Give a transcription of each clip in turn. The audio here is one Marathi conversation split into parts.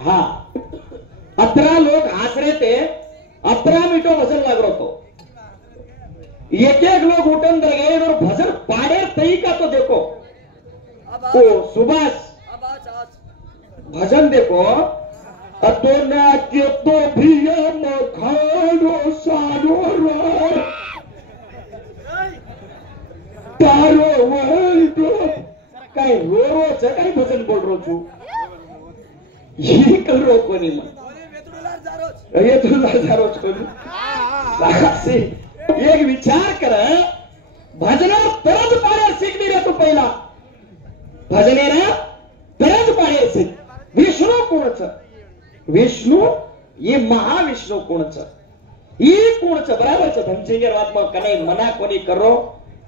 हा 18 लोग हंस रहे थे 18 मिनटों भजन लग रहा तो एक एक लोग उठन कर गए और भजन पाड़े तई का तो देखो ओ सुभाष भजन देखो अतोना के तो भी खाड़ो सारो रो तारो वर्ल्ड काय रो रो च काय भजन बोल रो छू ये करो कोणी मग ये तुला जारोच कोणी साहसी एक विचार कर भजना तरच पाड्या शिकली रे तू पहिला भजनेरा तरच पाड्या शिक विष्णू कोणच विष्णू ये महाविष्णू कोणच ही कोणच बराबरच धनसिंगर वात्मा कने मना कोणी करो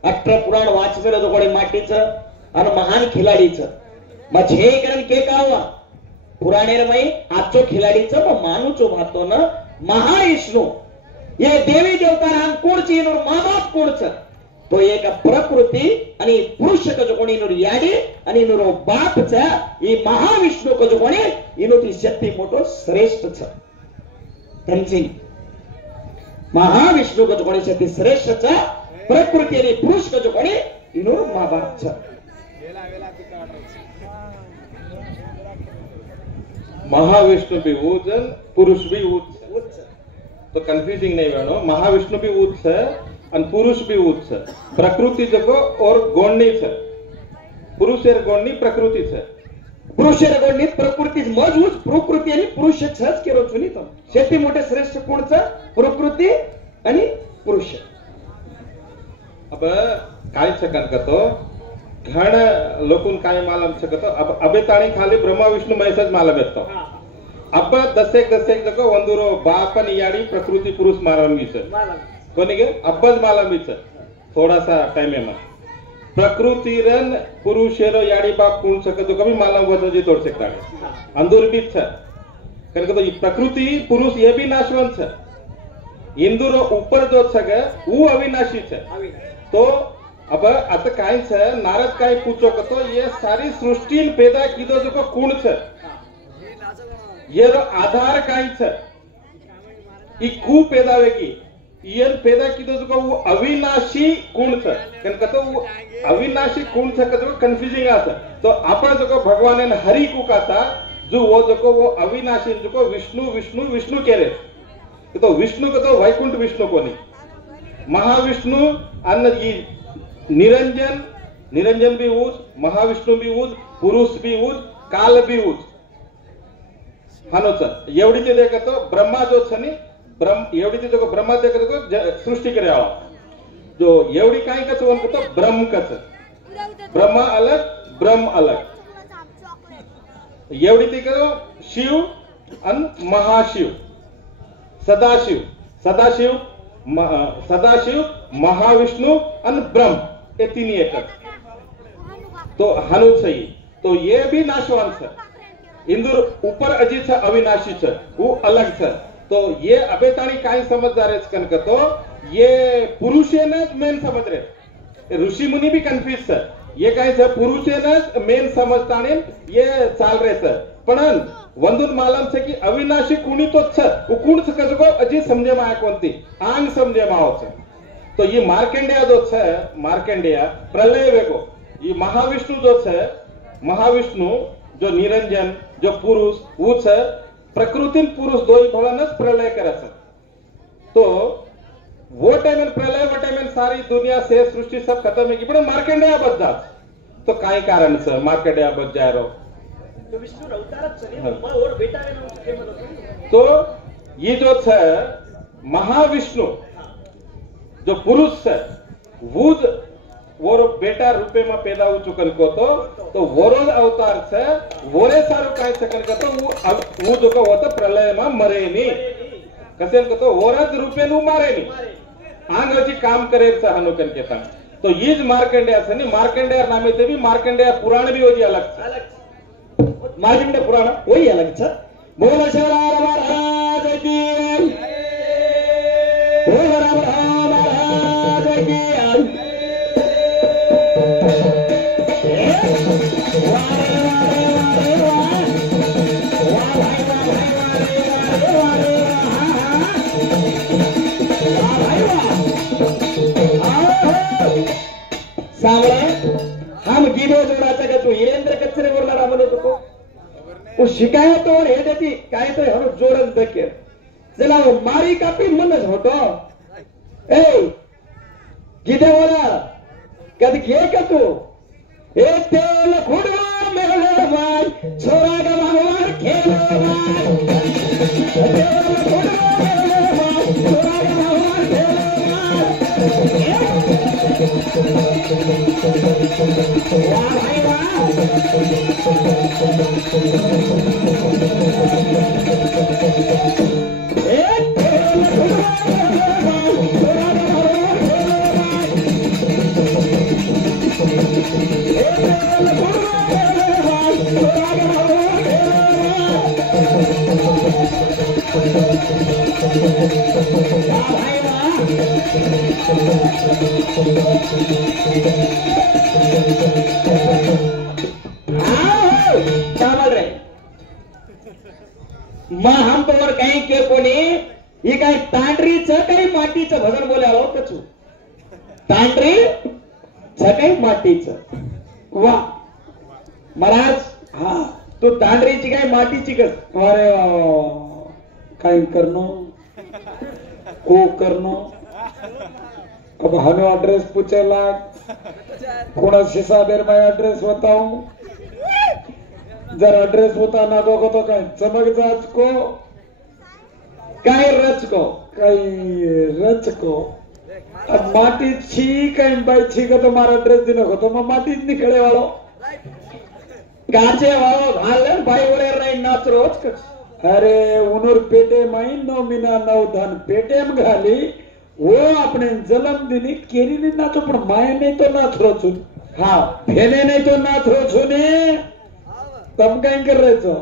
अठरा पुराण वाचवेलं तो कोणी माटीचं आणि महान खिलाडीचं मग हे कारण के कावा पुराणेरमय आजचो खिलाडीचं मग मानूचो भातो ना महाविष्णू ये देवी देवतारां कोणची इनोर माबाप कोणच तो एक प्रकृती आणि पुरुष कजो कोणी इनोर याडी आणि इनोर बापचा ई महाविष्णू कजो कोणी इनोती शक्ती मोठो श्रेष्ठ छ त्यांची महाविष्णू कजो कोणी शक्ती श्रेष्ठ छ प्रकृती आणि पुरुष कजो कोणी इनोर माबाप छ महाविष्णु भी ऊंच पुरुष भी ऊंच तो कंफ्यूजिंग नहीं बनो महाविष्णु भी ऊंच है और पुरुष भी ऊंच है प्रकृति जगो और गोणी है पुरुषेर गोणी प्रकृति है पुरुषेर गोणी प्रकृति मजूज प्रकृति आणि पुरुष छच केरो छुनी तो शेती मोठे श्रेष्ठ कोणचा प्रकृति आणि पुरुष अब काय सकन कतो घण लोकून काय मालम सकतो अब अबे ताणी खाली ब्रह्मा विष्णु महेशच मालम येतो अब दसेक जगो ಒಂದೂರು बापन याडी प्रकृति पुरुष मालमीच कोणीगे अब्बज मालमीच थोड़ा सा टाइम में प्रकृतिरन पुरुषेरो याडी बाप कोण सकतो कभी मालम वजोजी तोड़ सकता है अंदूर भी छ कारण तो प्रकृति पुरुष ये भी नाशवंत छ इंदूर ऊपर जो छगे वो अविनाशी छ तो अब आता काय छ नारद काय पूछो तो ये सारी सृष्टि पैदा कीधो जो कोण छ ये आधार काय छ ई कु पैदा वेगी यन पैदा कीधो जो वो अविनाशी कोण छ कन कतो वो अविनाशी कोण छ कतो कंफ्यूजिंग आता तो आपण जो भगवान ने हरि को कहता जो वो अविनाशी जो विष्णु विष्णु विष्णु कह रहे तो विष्णु को तो वैकुंठ विष्णु कोनी महाविष्णु अन्न ये निरंजन निरंजन भी ऊंच महाविष्णु भी ऊंच पुरुष भी ऊंच काल भी ऊंच हानो छ एवढी ते देखतो ब्रह्मा जो छनी एवढी ते जो ब्रह्मा देखतो सृष्टि करे आवा जो एवढी काय कच वन तो ब्रह्म कच ब्रह्मा अलग ब्रह्म अलग एवढी ते करो शिव अन महाशिव सदाशिव सदाशिव सदाशिव महाविष्णु अन ब्रह्म ये तीन एक तो हनु सही तो ये भी नाशवान छ इंदुर ऊपर अजीत छ अविनाशी छ वो अलग छ तो ये अबेताणी काय समझदार है कन तो ये पुरुषे ने मेन समझ रहे ऋषि मुनि भी कंफ्यूज छ ये काय छ पुरुषे ने मेन समझताने ये चाल रहे छ पण वंदुन मालम छे कि अविनाशी कुणी तो छ वो कुण छ कजो अजी समझे में आ कोणती आंग समझे में आओ छ तो ये मार्कंडेय जो छ मार्कंडेय प्रलय वेगो ये महाविष्णु जो छ महाविष्णु जो निरंजन जो पुरुष वो छ प्रकृति पुरुष दो ही भवनस प्रलय करे छ तो वो टाइम में प्रलय वो टाइम में सारी दुनिया से सृष्टि सब खत्म होगी पण मार्कंडेय बद्दा तो काय कारण छ मार्कंडेय बद जाय रो तो विष्णु अवतार छ और बेटा ने तो ये जो छ महाविष्णु जो पुरुष है वो बेटा रूपे में पैदा हो चुकन को तो वोरो अवतार से वोरे सारू काय सकन को तो वो जो को तो प्रलय में मरे नहीं कसेन को तो वोरज रूपे नु मारे नहीं आंग जी काम करे से हनुकन के ता तो ये मार्कंडेय से नहीं मार्कंडेय नामे ते भी मार्कंडेय पुराण भी होजी अलग मार्कंडेय पुराण वही अलग छ बोल शरार महाराज की बोल महाराज की वाह शिकायत और हे देती काय तो हरो जोरन देखे जला मारी कापी मन ज होतो ए गीते बोला कद घे का तू ए तेल खुडवा मेले माय छोरा का भगवान खेलो माय तेल खुडवा मेले माय छोरा का भगवान खेलो माय वाह भाई वाह ए तेल खुडवा मेले माय छोरा का भगवान मग हम तोवर काही के कोणी ही काही तांडरीचं काही मातीचं भजन बोलायला होतच तांडरी काही मातीचं वा महाराज हा तो तांडरीची काय मातीची कर अरे काय करणं को करणं अब हमें एड्रेस पूछेला कोणाशी सादर मैं एड्रेस बताऊं जर एड्रेस होता ना दोघो तो काय चमक जाच को काय रच को काही रच को अब माटी छी काही बाई छी का तो मारा एड्रेस दिनो को तो मैं माटी निकले वालो गाचे वालो घालन भाई ओरे रही नाच रोज कर अरे उनोर पेटे माई नो मीना नौ धन पेटे में घाली वो अपने जन्म दिनी केरी ने नाचो पण माय नहीं तो नाच रोचू हाँ फेने नहीं तो नाच रोचू ने तब काय करायचं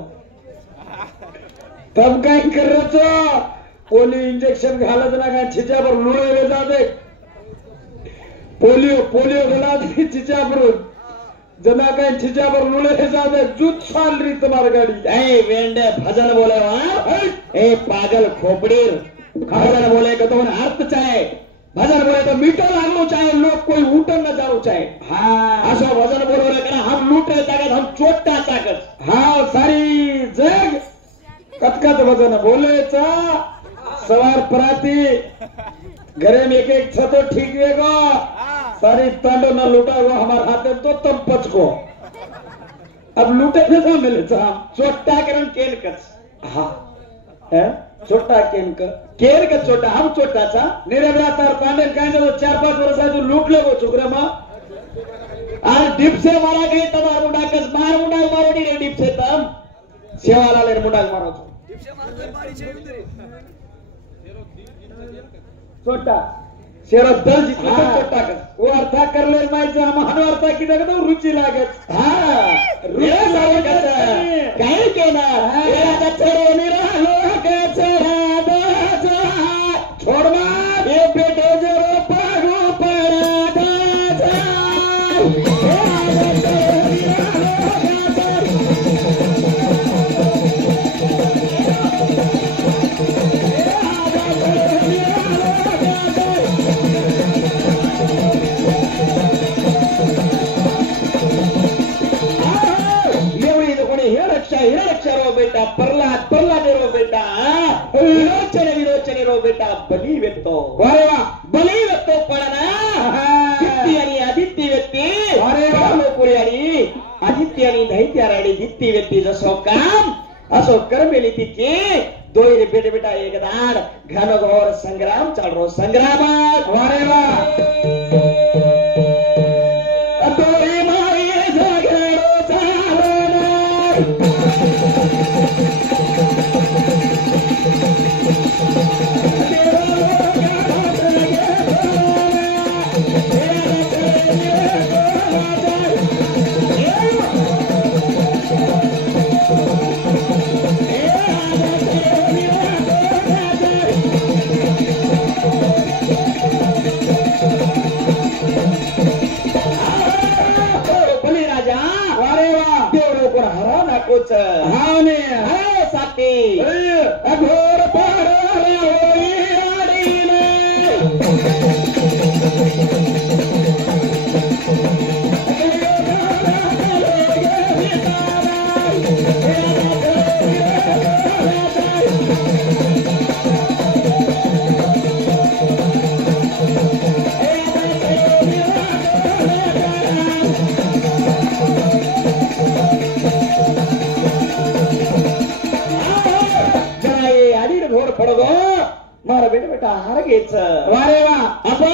तब काय करायचं पोलिओ इंजेक्शन घालत ना काय छिच्यावर लुळे जाते पोलिओ घाला छिच्यावर जना काय छिच्यावर लुळे जाते जूत साल री तुम्हारी गाडी ए वेंडे भजन बोले वहां ए पागल खोपड़ीर भजन बोले का तो अर्थ चाहे भजन बोले तो मीटर लागलो चाहे लोग कोई उठन न जाओ चाहे हाँ असो भजन बोलवलं करा हम लूटे ताकत हम चोट्टा ताकत हाँ सारी जग कतकत भजन बोलेचा सवार पराती घरे में एक छतो ठीक वेगो सारी तांडो न लूटा वो हमारे हाथे तो तब पच को अब लूटे से तो मिले चोट्टा करन केन कच हाँ है छोटा केन का छोटा हम छोटाचा निरबरा तार पांडे काय जो 4-5 वर्ष जो लूटले वो चुकरे मा और डिप से मारा गई तमार मुंडा कस मार मुंडा मारोडी रे डिप से तम सेवाला ले मुंडा मारो डिप से मार दे बाड़ी छे उधर छोटा शेरा दल जितना छोटा कस वो अर्था कर ले माय हम अर्था की जगह तो रुचि लागत हां रे सारे कस काय के ना ए राजा छोरे मेरा लोक चढ़ा दो छोड़ मा ये बेटे जरो पागो पड़ा बेटा प्रहलाद रो बेटा विरोचने रो बेटा बली व्यक्तो अरे वाह बली व्यक्तो पडना दित्ती आणि आदित्य व्यक्ती अरे लोकुरी आणि आदित्य आणि दैत्य राडी दित्ती व्यक्ती जसो काम असो करमेली तिके दोई बेटे बेटा एक दाड घनघोर संग्राम चाल रो संग्राम अरे वाह दोई माई झगड़ो चालो हाँ ने हाँ साथी अघोर पारे होई आड़ी ने मारा बेटा हार घ्यायच वारे वा आपा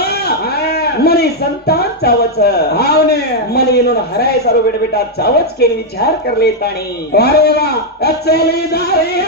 मने संतान चावच हावने मन येऊन हराय सारो बेटा चावच केली विचार करले ताणी वारे वा चली दारी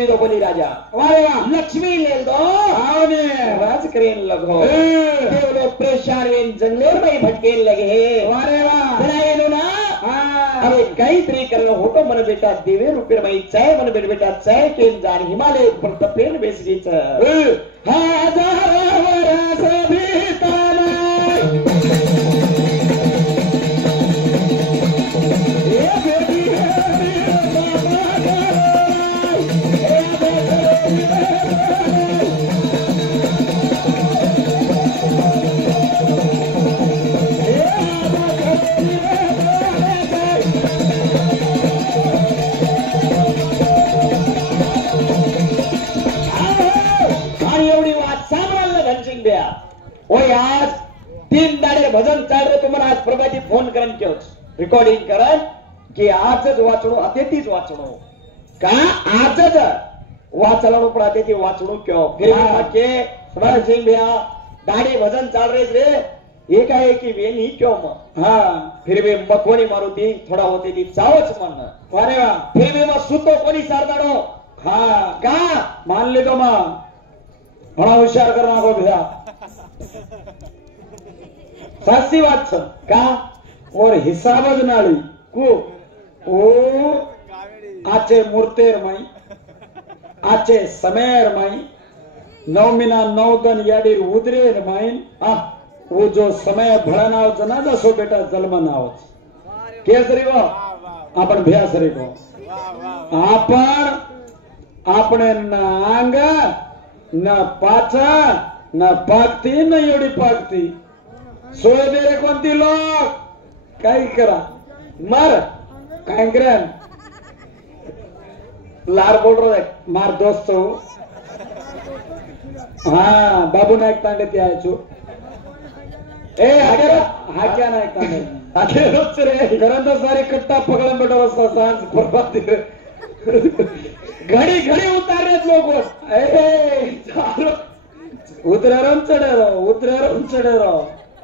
तो बोली राजा वारे वाह लक्ष्मी ले दो आवने राज करेन लगो देव लोग परेशान वेन जंगलेर में भटकेन लगे वारे वाह बनाए ना अबे कई तरी करनो होटो मन बेटा दिवे रुपये में चाय मन बेटा चाय केन जान हिमालय पर तपेन बेस गई छ हजार वर्ष बीताला आज 3 दाडे भजन चाल रे तुम्हाला आज प्रभाती फोन करन केच रिकॉर्डिंग करन की आजच वाचणो अतेतीच वाचणो का आजच वाचलानो पण अतेती वाचणो क्यों फिर के स्वर्ण सिंह भैया दाडे भजन चाल रे रे एकाएकी वेनी क्यों म हां फिर भी मखवणी मारुती थोडा होते ती चावच मन अरे वा फिर भी म सुतो कोणी सारदाडो हां का मान ले तो म बड़ा होशियार करना को भैया सासी बात छ का और हिसाब ज नाळी को ओ आचे मूर्तेर मई आचे समेर मई नवमीना 9 दन याडीर उदरेर मई वो जो समय भळनाव जनाजा सो बेटा जन्म नाव केसरी वो आपण भ्यासरी को आपण अंग न पाचा न पागती न एवढी पागती सोय दे रे कोणती लोक काय करा मार काय करन लार बोल रे मार दोस्त हाँ बाबू नायक तांडे ते आयचो ए हाक्या नायक तांडे आखे रोच रे घरांत सारे कट्टा पकडून बेटा बसता सांज प्रभाती घडी घडी उतारलेत लोक उतरारम चढेरो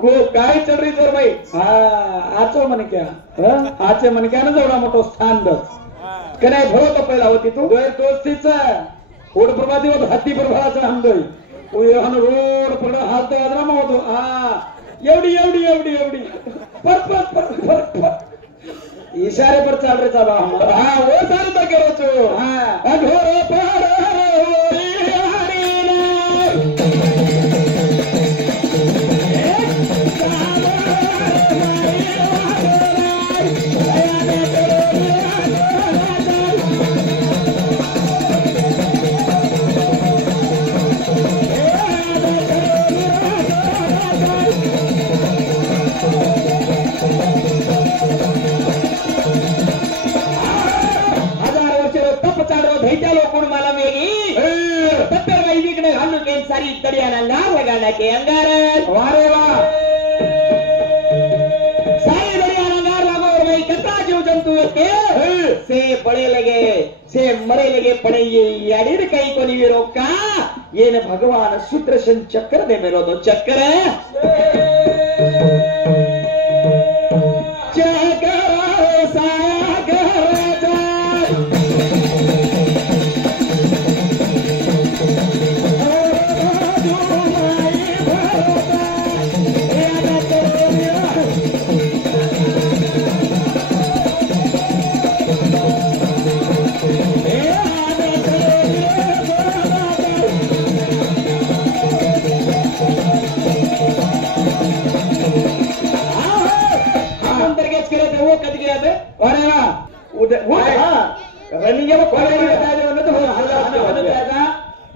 को काय चढरी तर बाई आचो मनक्या आचे मनक्यानं जेवढा मोठो स्थान दस का नाही भरवतो पहिला होती तू दोस्तीचा ओढ प्रभाती होत हाती प्रभाचा हमदोय रोड पड हात आदराम होतो एवढी पर इशारे पर चाल रे चाबा वो चाल तो करो छो अघोर पर सारी तड़ियाना नाम लगाना के अंगार वारे वाह सारी तड़ियाना नाम लगाओ और भाई कितना जीव जंतु के से बड़े लगे से मरे लगे पड़े ये याडीर कई को नहीं रोका ये न भगवान सुदर्शन चक्र दे मेरो तो चक्र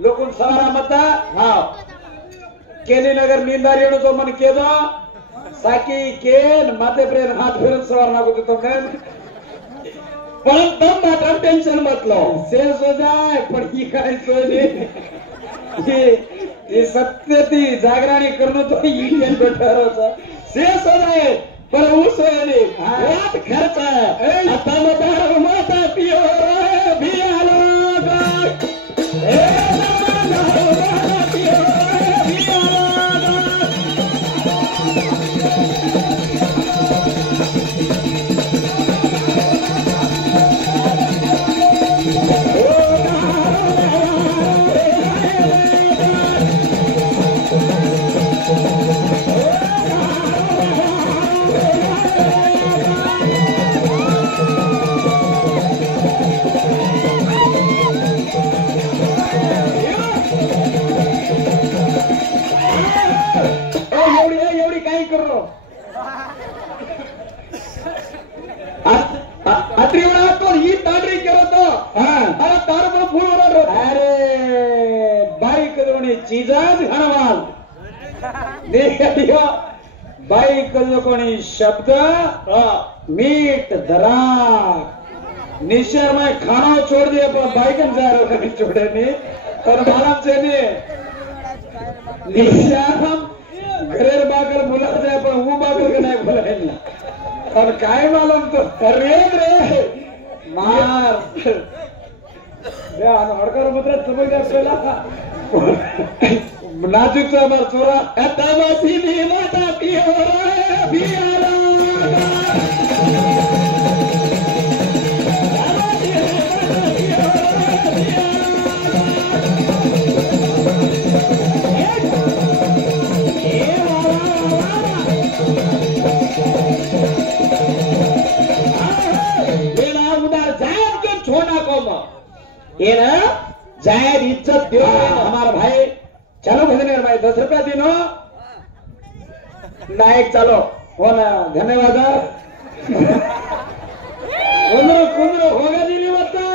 लोकून सवारा मता केली नगर नींदारी तो मन के साकी के माते प्रेम हाथ फिरन सवार ना को तो पण दम मात्र टेन्शन म्हटलं से सोजाय पण ही काय सोय हे सत्य ती जागराणी करणं तो इंडियन ठरवचं से सोजाय पर ऊस सोयले वाट खर्च आता मदार माता पियो भी आलो चीजाच घाणवाल बाई कोणी शब्द मीठ दरा निशर में खाना छोड़ दिया पर बाइकन जा रहा कभी छोड़े नहीं और मालूम से नहीं निशर घरेर बाकर बुला जाए पर वो बाकर का नहीं बुलाए ना और काय मालूम तो रे मार हड़कर मतलब समझ गया नाजुक मार चोरा तमासी भी माता पियो भी आला उदार जायद के छोड़ा को ये ना जायद इज्जत दो हमारा भाई चलो भजने भाई 10 रुपया दिनो नायक चलो हो ना धन्यवाद कुंद्रो होगा दिली मत्ता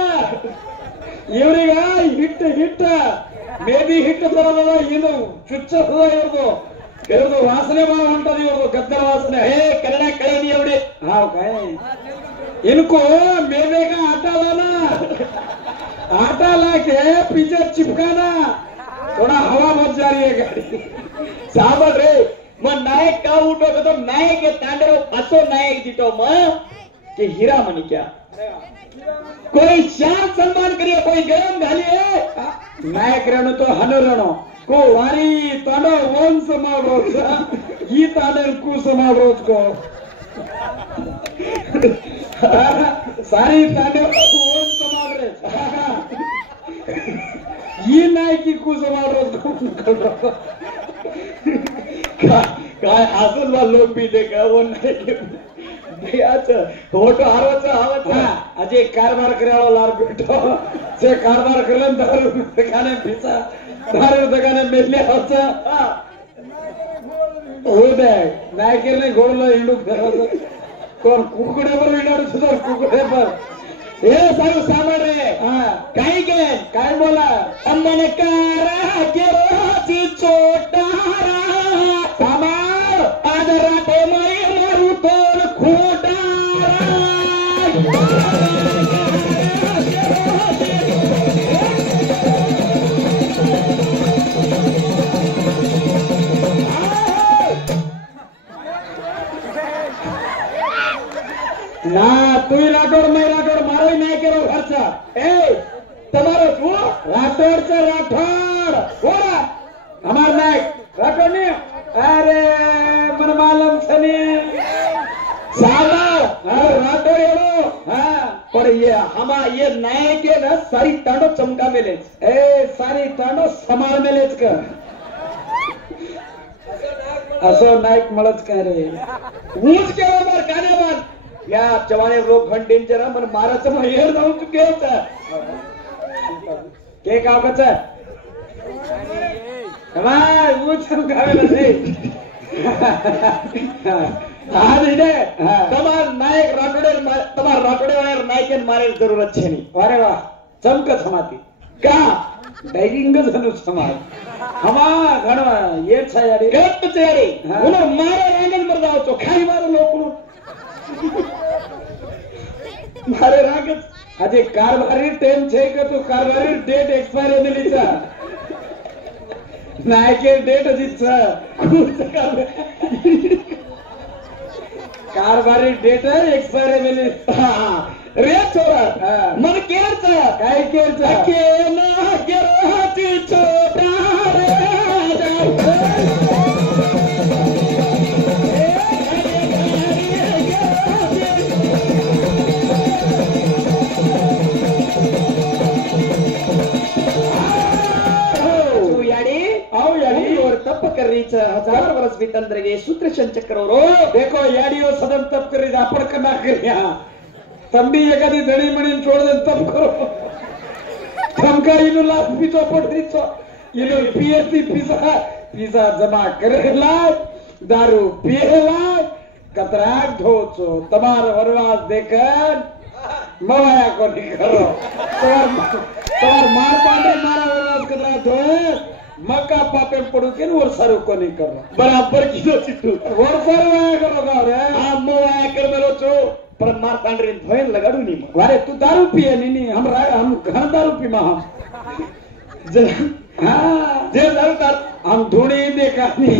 इवरिगा हिट ಮೇಬಿ ಹಿಟ್ಟು ಬರೋದಲ್ಲ ಇದು ಚುಚ್ಚದ ಇವ್ರದು ವಾಸನೆ ಭಾಳ ಉಂಟದ ಇವ್ರದು ಗದ್ದಲ ವಾಸನೆ ಹೇ ಕನ್ನಡ ಕಳೆದಿ ಅವಡಿ ಹಾವ್ ಕಾಯ इनको मेवे का आटा लाके पीछे चिपकाना थोड़ा हवा बहुत जा रही है गाड़ी साबर रे मग नायक का उठो तो नायक के तांडव असो नायक दिटो मग कि हीरा मनी क्या कोई शान सम्मान करिए कोई गरम घालिए नायक रणो तो हनु रणो को वारी तांडो वन समाव रोज ही तांडव कु समाव रोज को सारी तांडव वन समाव रे ये नायकी कु समाव रोज को काय अजून लोक बी देखा वो नाही फोटो आवाचा अजय कारभार करायला लार भेटो जे कारभार करलं दारू दुकाने पिसा दारू दुकाने मेले होता हो दे नाही केले गोळला हिंडू फिरवतो कोण कुकड्यावर विनार सुद्धा कुकड्यावर हे सांग सामान रे काय के काय बोला अम्मन कारा केरोची चोटारा सामार आदरा ते मरी मारू तोल ना तू राठोड मैं राठोड मारो नहीं करो खर्चा ए तुम्हारा तू राठोड से राठोड बोला हमार नायक राठोड नहीं अरे मन मालूम छनी सामर राठोड येलो हाँ पर ये नायक है ना सारी तांडो चमका मेलेच ए सारी तांडो समाल मेलेच का असो नायक मळच का रे ऊच केला मार कान्याबाद या जवाने लोक घन डेंजर मन माराचं मग हेर जाऊन चुके होता के गाव कच ऊच गावेला रे आज इधे तमार नायक राठोडे तमार राठोडे वाले नायकन मारे जरूरत छे नहीं अरे वाह चमकत हमाती का डाइरिंग जनु समाज हमा घणवा ये छायारी गत छायारी उन मारे रांगन मर जाओ तो खाई मारो लोक मारे रांगत આજે કારભારી ટેમ છે કે તું કારભારી ડેટ એક્સપાયર થયેલી છે ના કે ડેટ હજી છે કારભારી ડેટ એક્સપાયર થયેલી રે છોરા મને કેર છે કાઈ કેર છે કે ના કે હાથી છોટા રે कर रही है 1000 वर्ष बीतंद्रगे सूत्रशन चक्रवरो देखो याडियो सदन तप कर रही आपण कना करया तंबी एखादी धणी म्हणून छोड़ दे तप करो तमका इनु लाख पीतो पडरीचो इनु पीएससी पिसा जमा करेला दारू पिएला कतराक धोचो तमार वरवास देखन मवाया कोनी करो तोर मार पांडे मारा वरवास कतरा धो मका पापे पडू के वर्षारू कोणी करो बराबर किलो चिट्टू वर्षारू वाया करो का रे हां मो वाया कर मेलो छो पर मार कांडरी भयन लगाडू नी अरे तू दारू पिए नी हम घर दारू पी मा हां जे दारू तार हम धूणी देखानी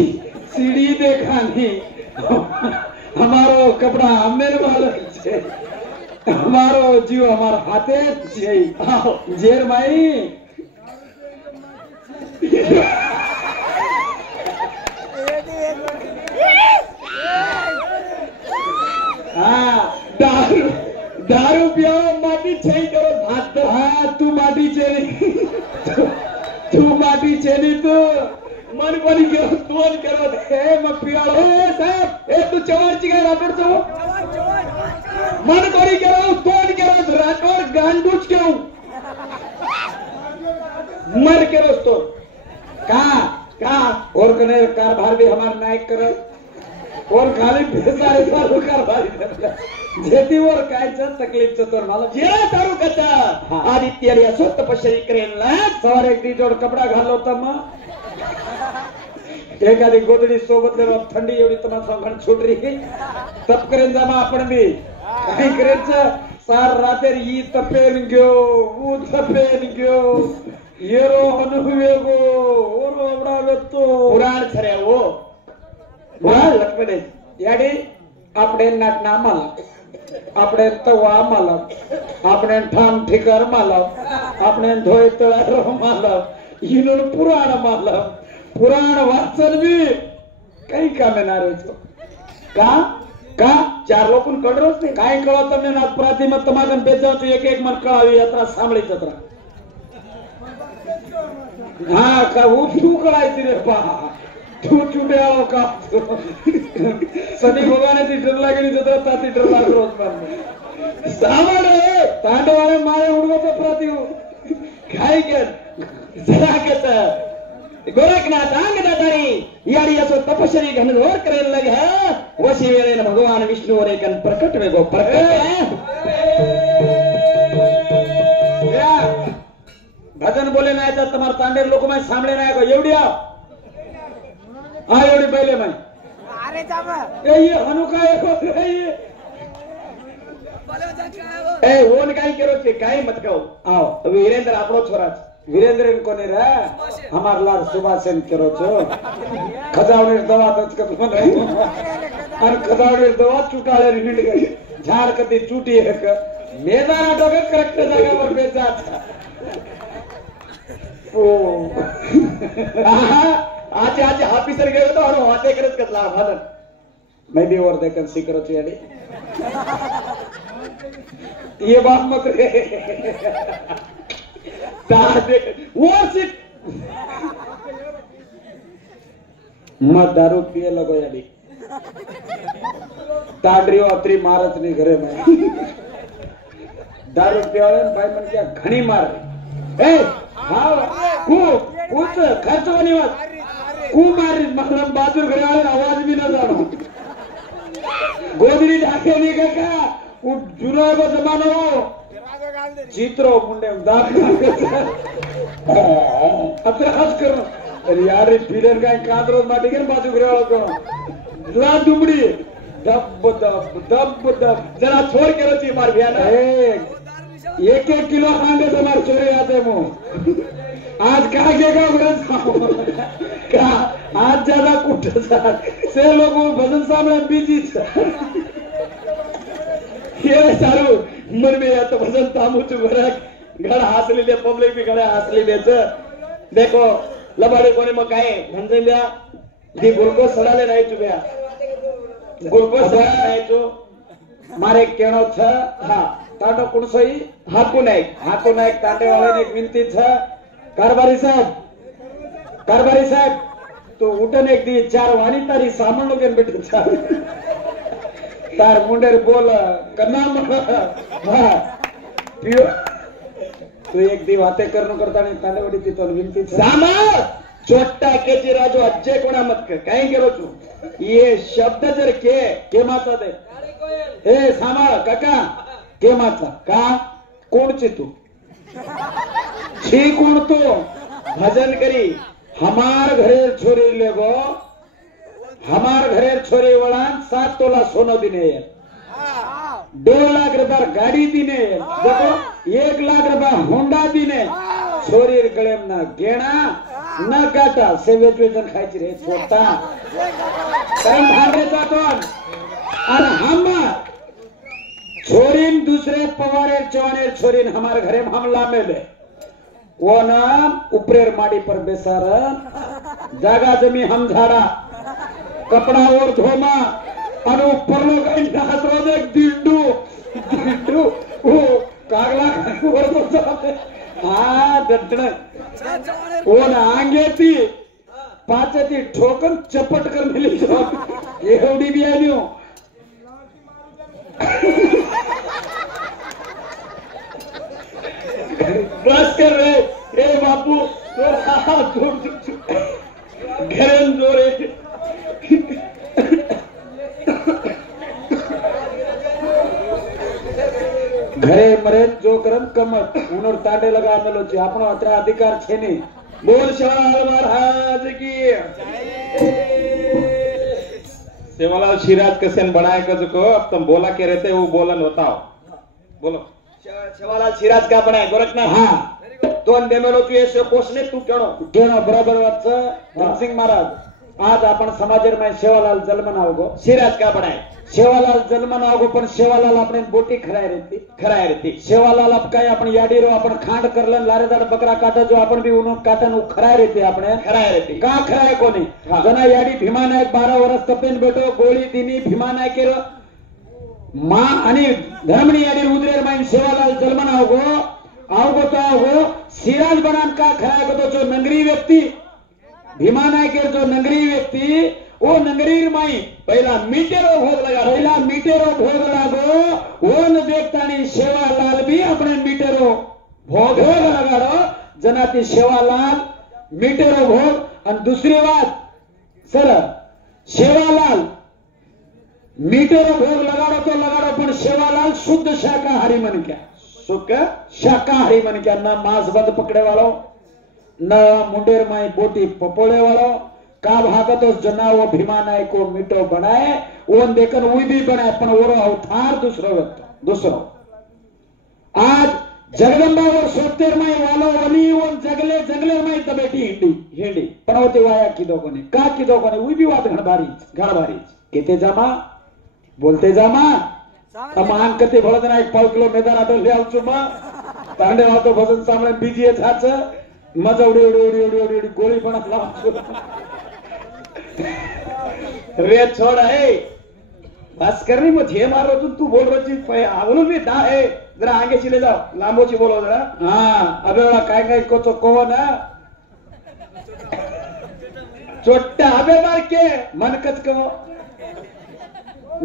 सीढ़ी देखानी हमारो कपड़ा हमने वाला छे हमारो जीव हमार हाथे छे जेर माई दारू पियो माटी छे करो भात हाँ तू माटी चेली तू माटी चेली तू मन कोणी करो तोन करो हे मग पियाळो ए साहेब ए तू चवारची काय राठोडचो मन कोणी करो तोन करो राठोड गांडूच केऊ मर करो तो का और कने कारभार भी हमार नायक करो और खाली बेसारे सारू कारभारी जेती वर कायचं तकलीफ तर मला जेरा सारू कचा आदित्य रे स्वत तपश्चर्या करेला सवार एक दी जोड कपडा घाललो तर मग एखादी गोदडी सोबत लेवा थंडी एवढी तुम्हाला सांगण छुटरी तप करेन जामा आपण बी काय करायचं सार रात्री ई तपेन गयो ऊ तपेन गयो येरो हनुवेगो ओरो अवडावेतो पुराण छरे ओ बोल लक्ष्मणे याडी आपणे नाटना मला आपणे तवा मला आपणे ठाम ठिकर मला आपणे धोय तळारो मला इनोन पुराण मला पुराण वाचन बी काही कामे ना रेचो का चार लोकून कळरोच नाही काय कळत તમને ના પ્રાતિમત તમાગન બેચાવ એક એક મન કળાવી યાત્રા સાંભળી જત્રા હા કા હું શું કળાયતી રે પા તું ચૂટે આવો કા સની ભગવાને થી ડર લાગેની જત્રા તાતી ડર લાગરો સાંભળે તાંડવાળે મારે ઉડવો તો પ્રાતિઓ ખાઈ ગયા જરા કેતા गोरखनाथ आंग दातारी यारी असो तपश्चर्या घनघोर करेल लगे वशी वेळेन भगवान विष्णू वर एकन प्रकट वेगो प्रकट भजन बोले नाही तर तुम्हार तांडेर लोक मैं सांभळे नाही को एवढी आ एवढी पहिले मैं अरे जाबा ए ये हनुका एको ए ओन काय करो छे काय मत कहो आओ वीरेंद्र आपणो छोरा वीरेंद्र कोने रे हमार लाड सुभाषन करो छो खजावणी दवा तच कत मने अन खजावणी दवा चुटाळे निंड गई झाड कती चुटी एक मैदान डोके करेक्ट जागेवर बेचा ओ आज ऑफिसर गेलो तो और वाते करत कसला भालन मैं भी और देखन सी करो छी याडी ये बात मत रे मत दारू पिए लगो याडी ताडरियो अत्री मारत नहीं घरे में दारू पियाळे भाई मन क्या घणी मार ए हां कुछ खर्च होनी मत कु मार मतलब बाजू घरे वाले आवाज भी ना जानो गोदड़ी ढाके नहीं का वो जुना को जमानो चित्रो मुंडे दाग अत्रास करो अरे यार पीलर का कादरो माटी के बाजू घरे वाला को ला दुबड़ी दब जरा छोड़ के रची मार भैया ना एक एक किलो खांगे तुम्हारे चोरी आते मो आज का गेगा का आज ज्यादा कुछ से लोग भजन सामने बीजी ये चालू मन में या तो भजन तामू चु घर हासली दे पब्लिक भी घरे हासली दे देखो लबाडे कोणी मग काय भंजल्या दी गुलको सडाले नाही चुब्या गुलको सडाले चु मारे केणो छ हा तांडो कुणसोई हाकू नायक तांडेवाळाने एक विनंती छ कारभारी साहेब तो उठन एक दी चार वाणी तारी सामान लोगन बेटे छ तार मुंडेर बोल कन्ना हा पियो तू एक दी वाते करणं करताना तांडेवाडी तिथं विनंती सामा छोटा केची राजू अज्जे कोणा मत काही केलो तू ये शब्द जर के माचा दे ए सांभाळ काका के माचा का कोणची तू छी कोण तो भजन करी हमार घरेर छोरी लेगो हमार घरेर छोरी वळान 7 तोला सोनं दिने 2 लाख रुपये गाड़ी दिने देखो 1 लाख रुपये होंडा दिने छोरी गळे न घेणा न काटा सेवेच वेजन खायची रे छोटा टाइम भांगायचा तो और हम छोरीन दूसरे पवारे चौने छोरीन हमारे घरे हमला मेले वो नाम उपरेर माड़ी पर बेसार जागा जमी हम झाड़ा कपड़ा और धोमा और ऊपर लोग नाचरो एक दिंडू वो कागला वर तो जाते हा दडण वो ना आंगे ती पाचती ठोकर चपट कर मिली एवढी बी आली हो बस कर रहे ए बापू तो हाथ घरन जोरे घरे मरे जो करम कमत उनर ताटे लगा मेलो छे आपनो अत्रा अधिकार छे नहीं बोल शवाल महाराज की सेवालाल शिराज कसेन बनाए को अब तुम बोला के रहते वो बोलन बताओ बोलो सेवालाल सिराज का बनाय गोरखनाथ हा दोन देमेलो तू ऐसे पोषणे तू केणो बरोबर वाच धनसिंग महाराज आज आपण समाजेर में सेवालाल जन्म नावगो सिराज का बनाय सेवालाल जन्म नावगो पण सेवालाल આપણે બોટી ખરાય રહેતી સેવાલાલ અપ કાય आपण याडी रो आपण खांड करलन लारेदार बकरा काटा जो आपण भी उनो काटन उ खराय रहती આપણે खराय रहती का खराय कोणी जना याडी भीमा नायक 12 वर्ष तपेन बेटो गोळी दिनी भीमा नायकेर मां आणि धर्मणी याडी उदरेर माइन सेवालाल जन्म नावगो तो सिराज बनान का खराय को जो नगरी व्यक्ति भीमा नायकेर जो नगरी व्यक्ति वो नगरीर माई पहला मीटेरो भोग लागो वो न देखतानी सेवालाल भी अपने मीटेरो भोग लगाड़ो जनाती सेवालाल मीटेरो भोग और दूसरी बात सर सेवालाल मीटेरो भोग लगाड़ो तो लगाड़ो पण सेवालाल शुद्ध शाकाहारी मन क्या शुद्ध शाकाहारी मन क्या ना मांस बंद पकड़े वालों न मुंडेर माई बोटी पपोड़े वालों का भागत जना वो भीमा नायक को मीठो बनाए वो देखकर वो भी बनाए पण वो अवतार दूसरो आज जगदंबा और 70 माई वालो वली वो जंगले माई तबेटी हिंडी पण होते वाया किदो कोने का किदो कोने वो भी बात घणभारी केते जामा बोलते जामा तमान कते भळदना 1 किलो मैदान आटो ले आवचो मा तांडे वातो भजन सामने बीजी छाच मजा उडी गोळी पण लावचो रे छोड़ है बस करनी मुझे मारो तू बोल रही आवलो भी दा है जरा आगे चले जाओ लांबोची बोलो जरा हां अबे वाला काय को तो को ना छोटा अबे मार के मन कच को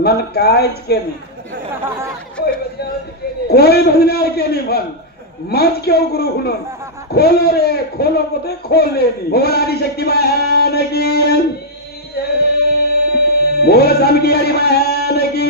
मन कायच के नहीं कोई भजनार के नहीं मन मज क्यों गुरु हुनो खोलो रे खोलो को तो खोल ले नहीं बोल आदि शक्ति महान की बोल सम की हरि महान की